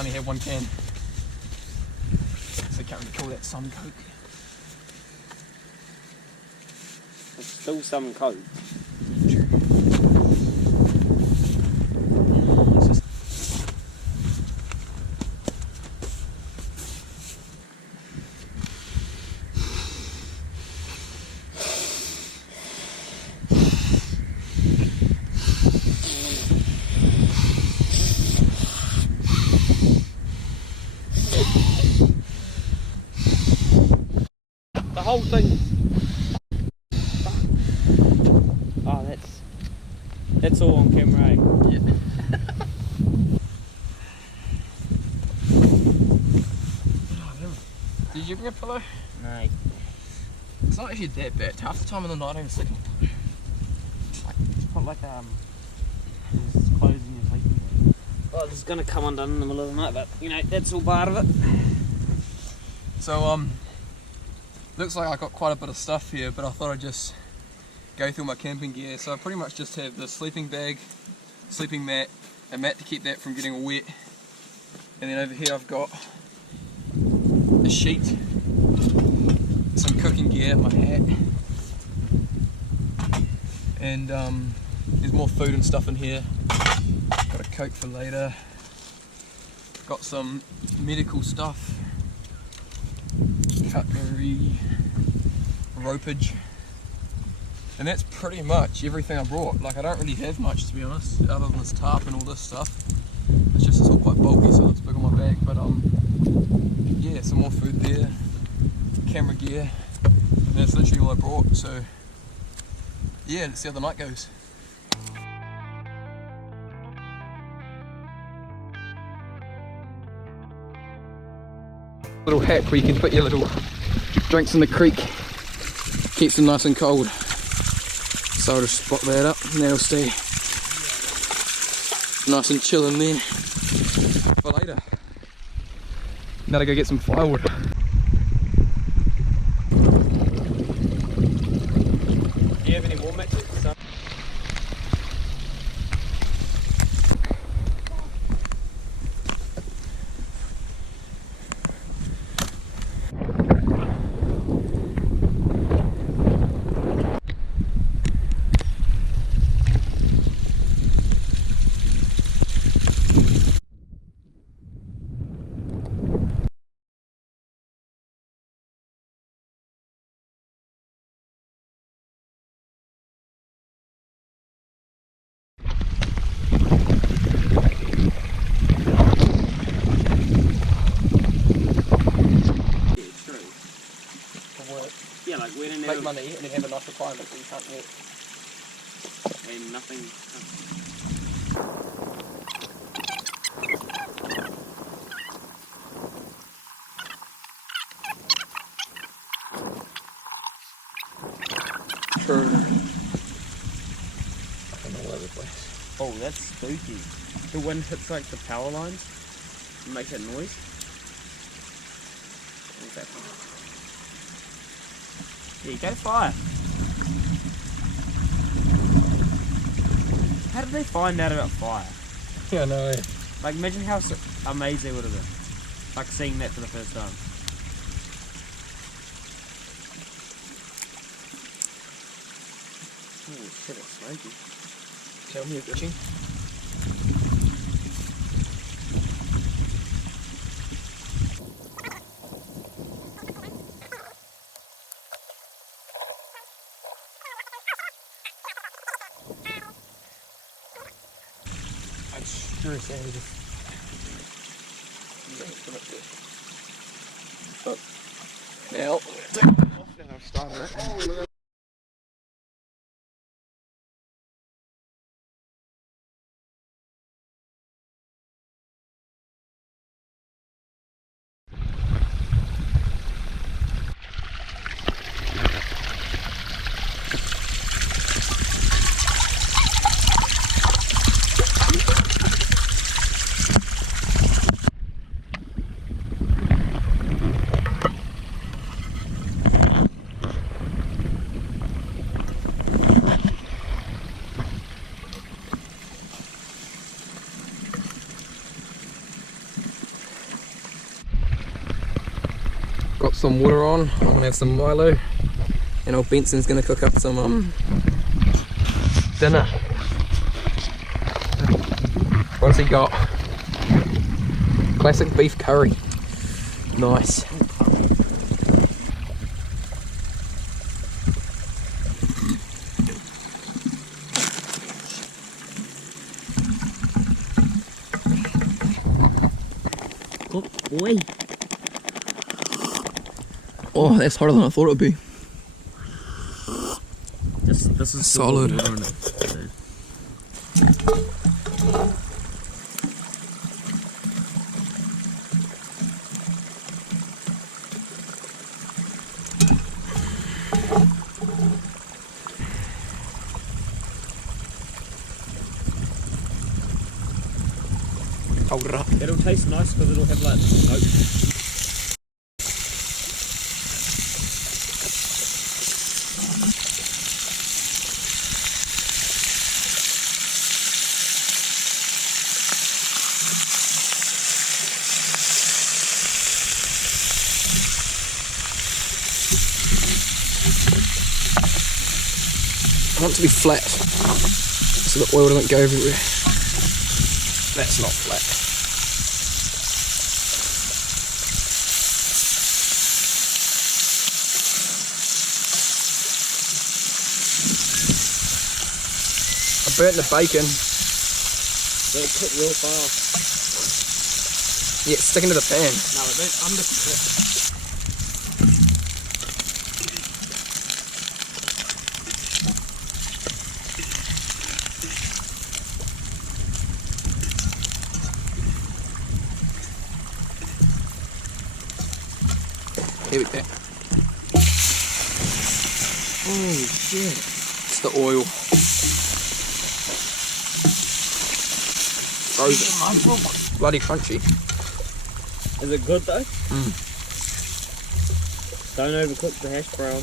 only have one can. So can't really call that some Coke. It's still some Coke. True. The whole thing. Oh, that's all on camera, eh? Yeah. Did you bring a pillow? No. It's not actually that bad. Half the time in the night I'm sleeping. Put like there's clothes in your sleeping bag. Oh, this is gonna come undone in the middle of the night, but you know, that's all part of it. So looks like I got quite a bit of stuff here, but I thought I'd just go through my camping gear. So I pretty much just have the sleeping bag, sleeping mat, a mat to keep that from getting all wet, and then over here I've got a sheet, some cooking gear, my hat, and there's more food and stuff in here. Got a Coke for later. Got some medical stuff, cutlery, ropage, and that's pretty much everything I brought. Like, I don't really have much, to be honest, other than this tarp and all this stuff. It's just, it's all quite bulky, so it's big on my back. But yeah, some more food there, camera gear, and that's literally all I brought. So yeah, let's see how the night goes. Little hack where you can put your little drinks in the creek, keeps them nice and cold. So I'll just spot that up and that'll stay nice and chill in there for later. Now to go get some firewood. Do you have any more mixes? Yeah, like when and Make money and then have a nice requirement that you can't meet. And nothing. True. I'm all over the place. Oh, that's spooky. The wind hits like the power lines and makes that noise. What's that? There you go, fire. How did they find out about fire? Yeah, no way. Like, imagine how amazed they would have been. Like, seeing that for the first time. Oh shit, it's smoky. Tell me you're itching. I'm sure it's just now take it off and I'll start it. got some water on. I'm gonna have some Milo, and old Benson's gonna cook up some dinner. What's he got? Classic beef curry. Nice. Cook, boy. Oh, that's harder than I thought it would be. This is solid. Water in it. Hold it up. It'll taste nice because it'll have like smoke. I want it to be flat, so the oil doesn't go everywhere. That's not flat. I burnt the bacon. It'll cook real fast. Yeah, it's sticking to the pan. No, it don't undercook. Here we go. Oh shit. It's the oil. Frozen. Bloody crunchy. Is it good though? Mm. Don't overcook the hash brown.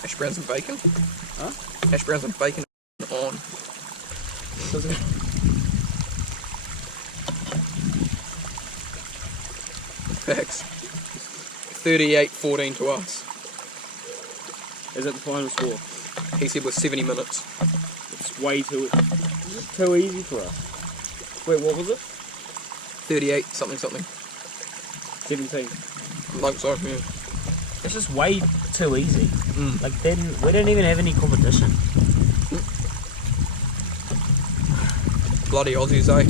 Hash browns and bacon. Huh? Hash browns and bacon on. Facts. 38-14 to us. Is it the final score? He said with 70 minutes. It's way too easy for us. Wait, what was it? 38 something something. 17. Like so, yeah. It's just way too easy. Mm. Like we didn't even have any competition. Bloody Aussies, eh?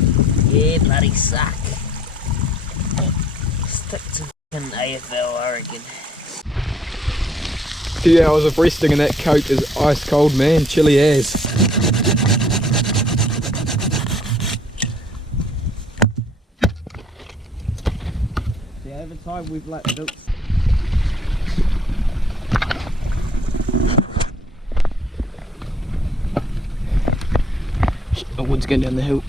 Yeah, bloody suck. Stick to fucking AFL, I reckon. 2 hours of resting and that coke is ice cold, man. Chilly as. Yeah, over time we've like built. The wood's going down the hill.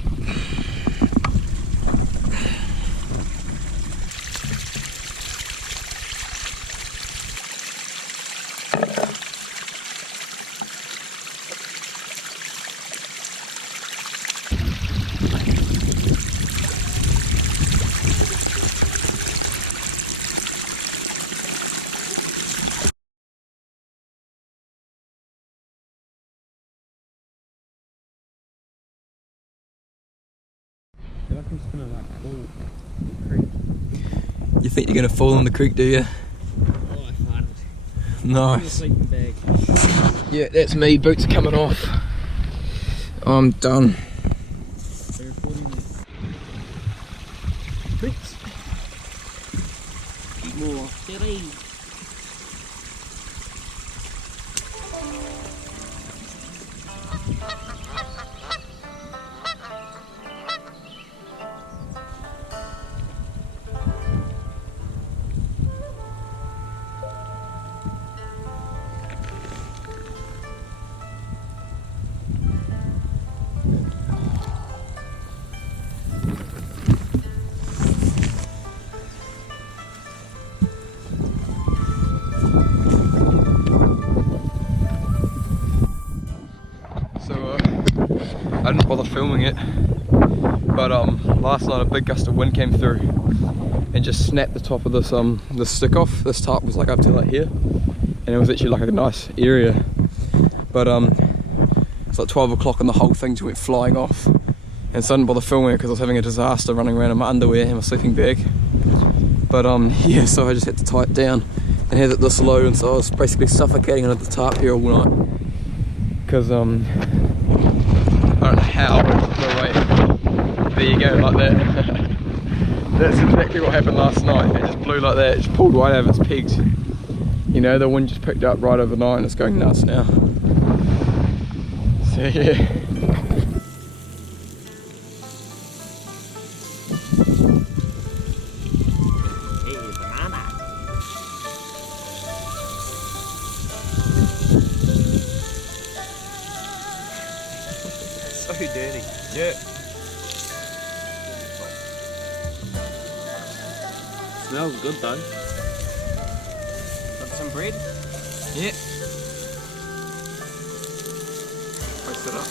I feel like I'm just gonna like fall in the creek. You think you're going to fall in the creek, do you? Oh, I farted. In the Nice. sleeping bag. Yeah, that's me. Boots are coming off. I'm done. They're recording it. Boots. More. Silly. filming it. But last night a big gust of wind came through and just snapped the top of this this stick off. This tarp was like up to like here, and it was actually like a nice area. But it's like 12 o'clock and the whole thing just went flying off. And so I didn't bother filming it because I was having a disaster running around in my underwear and my sleeping bag. But yeah, so I just had to tie it down and had it this low, and so I was basically suffocating under the tarp here all night. Because I don't know how, but wait, there you go, like that. That's exactly what happened last night. It just blew like that, it just pulled right out of its pegs. You know, the wind just picked up right overnight and it's going nuts now. So yeah. So dirty. Yeah. Smells good though. Got some bread? Yeah. Post it up.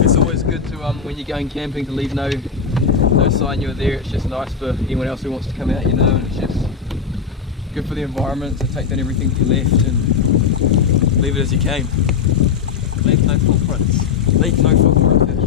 It's always good to when you're going camping to leave no sign you're there. It's just nice for anyone else who wants to come out, you know, and it's just good for the environment to take down everything you left and leave it as you came. Leave no footprints. Leave no footprints.